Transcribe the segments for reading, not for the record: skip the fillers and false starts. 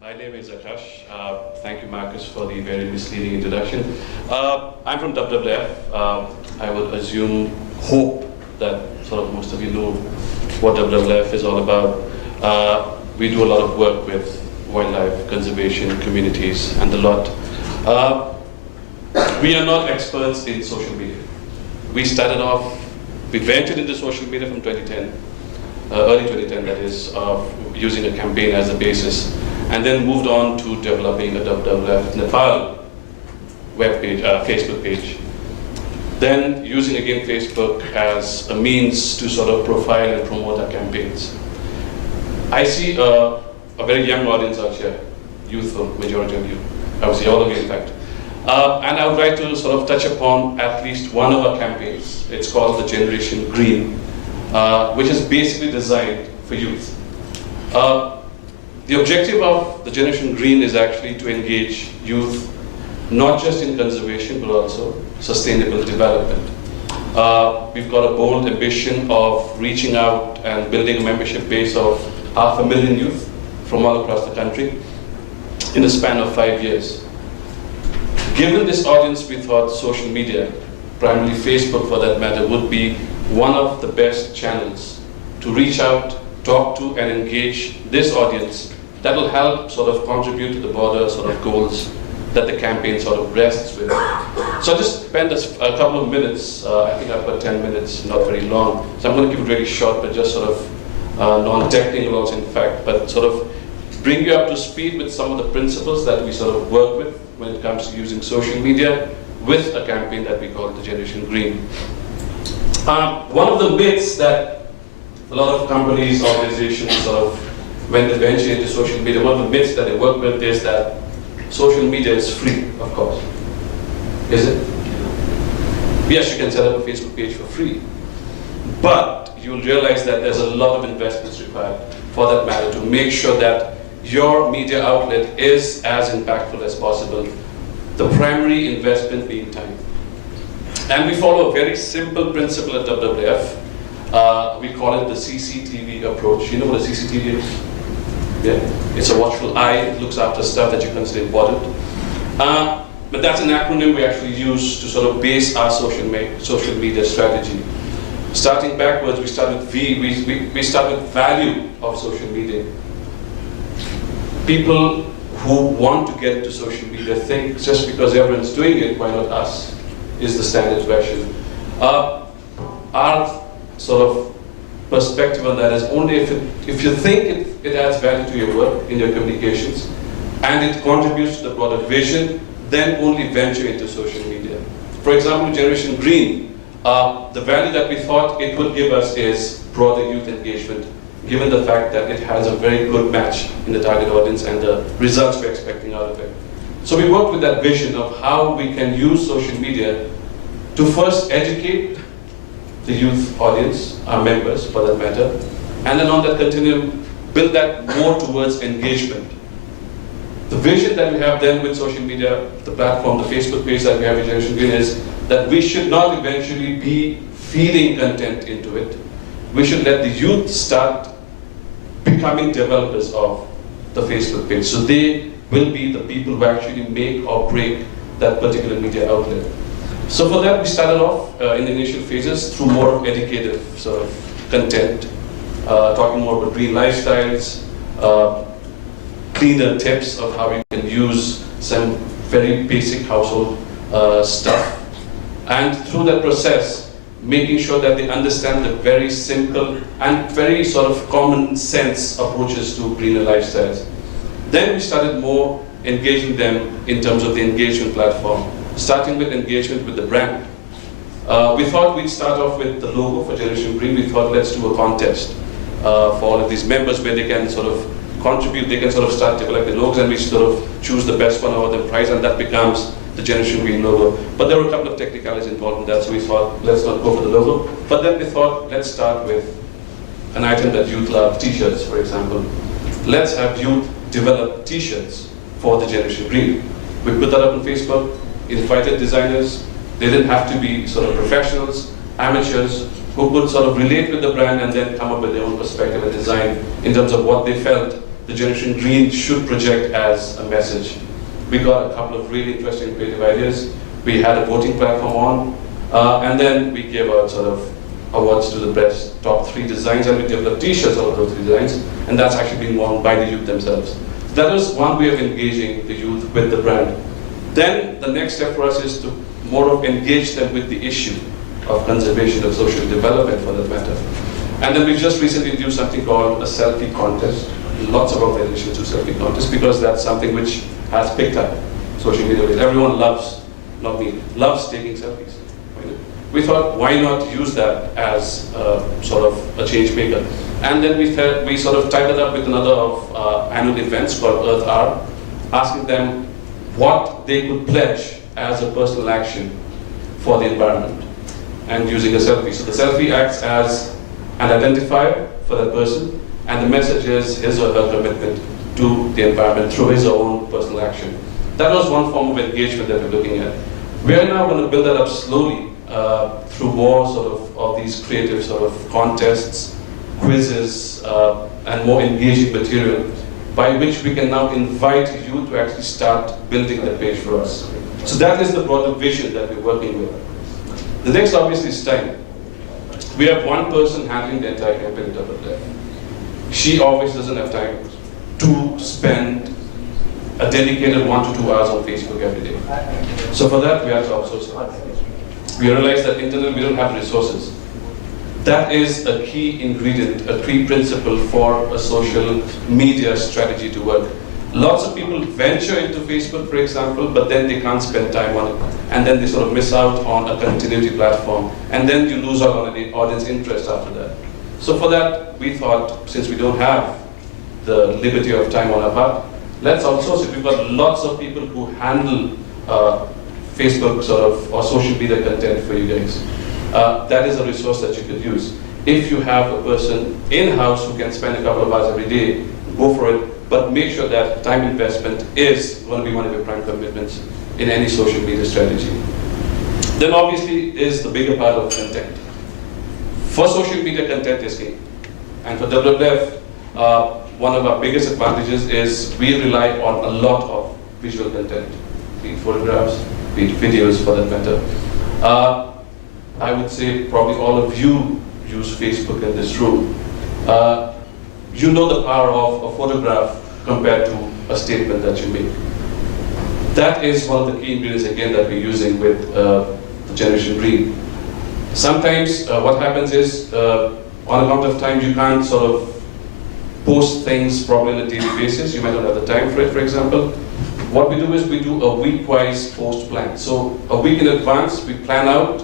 My name is Aakash. Thank you, Marcus, for the very misleading introduction. I'm from WWF. I would hope that sort of most of you know what WWF is all about. We do a lot of work with wildlife conservation, communities, and the lot. We are not experts in social media. We ventured into social media from 2010, early 2010 that is, using a campaign as a basis, and then moved on to developing a WWF Nepal web page, Facebook page. Then using again Facebook as a means to sort of profile and promote our campaigns. I see a very young audience out here, youthful, majority of you. I would say all of you, in fact. And I would like to sort of touch upon at least one of our campaigns. It's called the Generation Green, which is basically designed for youth. The objective of the Generation Green is actually to engage youth, not just in conservation, but also sustainable development. We've got a bold ambition of reaching out and building a membership base of 500,000 youth from all across the country in a span of 5 years. Given this audience, we thought social media, primarily Facebook for that matter, would be one of the best channels to reach out, talk to, and engage this audience that will help sort of contribute to the broader sort of goals that the campaign sort of rests with. So I'll just spend a couple of minutes, I think I've got 10 minutes, not very long. So I'm going to keep it really short, but just sort of non-technical also in fact, but sort of bring you up to speed with some of the principles that we sort of work with when it comes to using social media with a campaign that we call the Generation Green. One of the myths that a lot of companies, organizations sort of, when they venture into social media, one of the myths that they work with is that social media is free, of course. Is it? Yes, you can set up a Facebook page for free, but you'll realize that there's a lot of investments required for that matter to make sure that your media outlet is as impactful as possible. The primary investment being time. And we follow a very simple principle at WWF. We call it the CCTV approach. You know what a CCTV is? Yeah, it's a watchful eye. It looks after stuff that you consider important. But that's an acronym we actually use to sort of base our social media strategy. Starting backwards, we start with V. We start with value of social media. People who want to get into social media think just because everyone's doing it, why not us, is the standard version. Our sort of perspective on that is only if you think it adds value to your work, in your communications, and it contributes to the broader vision, then only venture into social media. For example, Generation Green, the value that we thought it would give us is broader youth engagement, given the fact that it has a very good match in the target audience and the results we're expecting out of it. So we worked with that vision of how we can use social media to first educate the youth audience, our members for that matter, and then on that continuum, build that more towards engagement. The vision that we have then with social media, the platform, the Facebook page that we have in Generation Green is that we should not eventually be feeding content into it. We should let the youth start becoming developers of the Facebook page. So they will be the people who actually make or break that particular media outlet. So for that, we started off in the initial phases through more of educative sort of content, talking more about green lifestyles, cleaner tips of how you can use some very basic household stuff. And through that process, making sure that they understand the very simple and very sort of common sense approaches to greener lifestyles. Then we started more engaging them in terms of the engagement platform, starting with engagement with the brand. We thought we'd start off with the logo for Generation Green. We thought let's do a contest for all of these members where they can sort of contribute, they can sort of start developing logos, and we sort of choose the best one over the prize, and that becomes the Generation Green logo. But there were a couple of technicalities involved in that, so we thought let's not go for the logo. But then we thought let's start with an item that youth love, t-shirts for example. Let's have youth develop t-shirts for the Generation Green. We put that up on Facebook, invited designers. They didn't have to be sort of professionals, amateurs, who could sort of relate with the brand and then come up with their own perspective and design in terms of what they felt the Generation Green should project as a message. We got a couple of really interesting creative ideas. We had a voting platform on, and then we gave out sort of awards to the best top 3 designs, and we developed t-shirts out of those 3 designs, and that's actually being worn by the youth themselves. That was one way of engaging the youth with the brand. Then the next step for us is to more of engage them with the issue of conservation, of social development for that matter. And then we just recently introduced something called a selfie contest. Lots of organizations do selfie contests because that's something which has picked up social media. Everyone loves, not me, loves taking selfies. We thought, why not use that as sort of a change maker? And then we sort of tied it up with another of annual events called Earth Hour, asking them what they could pledge as a personal action for the environment, and using a selfie. So the selfie acts as an identifier for that person, and the message is his or her commitment to the environment through his or own personal action. That was one form of engagement that we're looking at. We are now going to build that up slowly through more sort of these creative sort of contests, quizzes, and more engaging material, by which we can now invite you to actually start building the page for us. So that is the broader vision that we're working with. The next obviously is time. We have one person handling the entire campaign there. She always doesn't have time to spend a dedicated 1 to 2 hours on Facebook every day. So for that, we have to outsource it. We realize that internally we don't have resources. That is a key ingredient, a key principle for a social media strategy to work. Lots of people venture into Facebook, for example, but then they can't spend time on it. And then they sort of miss out on a continuity platform. And then you lose out on an audience interest after that. So for that, we thought, since we don't have the liberty of time on our part, let's outsource it. We've got lots of people who handle Facebook sort of or social media content for you guys. That is a resource that you could use. If you have a person in-house who can spend a couple of hours every day, go for it, but make sure that time investment is going to be one of your prime commitments in any social media strategy. Then obviously is the bigger part of content. For social media, content is king. And for WWF, one of our biggest advantages is we rely on a lot of visual content, be it photographs, be it videos for that matter. I would say probably all of you use Facebook in this room. You know the power of a photograph compared to a statement that you make. That is one of the key ingredients again that we're using with the Generation Green. Sometimes what happens is on account of time you can't sort of post things probably on a daily basis. You might not have the time for it, for example. What we do is we do a week-wise post plan. So a week in advance, we plan out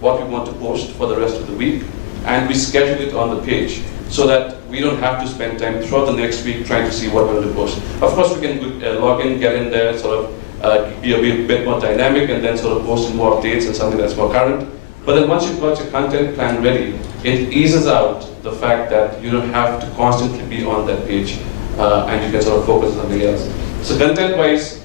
what we want to post for the rest of the week, and we schedule it on the page so that we don't have to spend time throughout the next week trying to see what we're going to post. Of course, we can log in, get in there, sort of be a bit more dynamic, and then sort of post in more updates and something that's more current. But then once you've got your content plan ready, it eases out the fact that you don't have to constantly be on that page, and you can sort of focus on something else. So content-wise,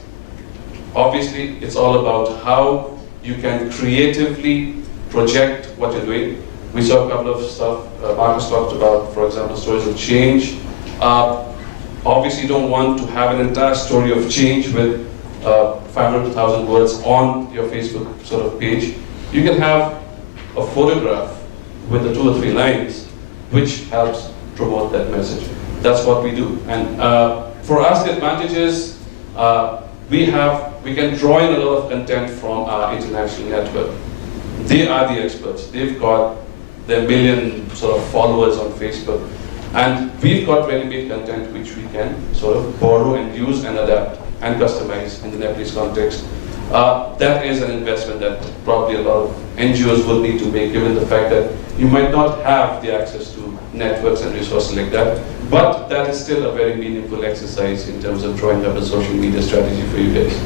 obviously, it's all about how you can creatively project what you're doing. We saw a couple of stuff Aakash talked about, for example, stories of change. Obviously, you don't want to have an entire story of change with 500 to 1,000 words on your Facebook sort of page. You can have a photograph with the 2 or 3 lines, which helps promote that message. That's what we do. And for us, the advantage is we can draw in a lot of content from our international network. They are the experts. They've got their million sort of followers on Facebook. And we've got ready-made content which we can sort of borrow and use and adapt and customize in the Nepalese context. That is an investment that probably a lot of NGOs will need to make, given the fact that you might not have the access to networks and resources like that. But that is still a very meaningful exercise in terms of drawing up a social media strategy for you guys.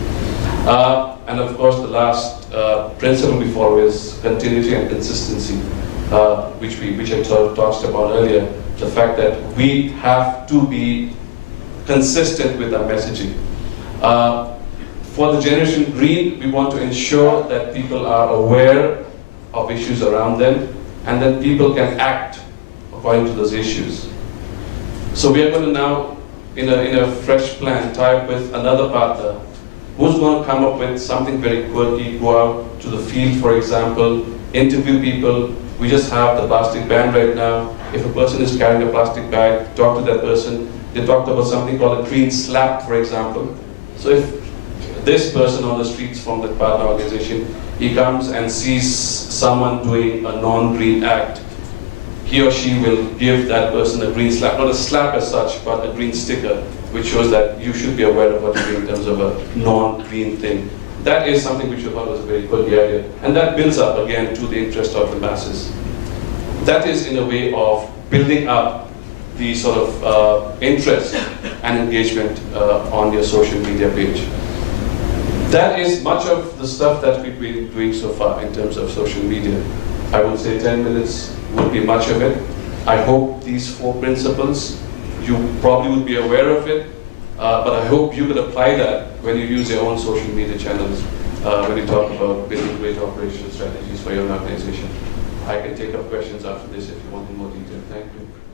And of course, the last principle we follow is continuity and consistency, which I sort of talked about earlier. The fact that we have to be consistent with our messaging. For the Generation Green, we want to ensure that people are aware of issues around them, and that people can act according to those issues. So we are going to now in a fresh plan, tie up with another partner who's going to come up with something very quirky, go out to the field, for example, interview people. We just have the plastic ban right now. If a person is carrying a plastic bag, talk to that person. They talked about something called a green slap, for example. So if this person on the streets from that partner organization, he comes and sees someone doing a non-green act, he or she will give that person a green slap, not a slap as such, but a green sticker, which shows that you should be aware of what you're doing in terms of a non-green thing. That is something which I thought was a very good idea, and that builds up again to the interest of the masses. That is in a way of building up the sort of interest and engagement on your social media page. That is much of the stuff that we've been doing so far in terms of social media. I would say 10 minutes would be much of it. I hope these 4 principles, you probably would be aware of it, but I hope you could apply that when you use your own social media channels, when you talk about building great operational strategies for your organization. I can take up questions after this if you want in more detail. Thank you.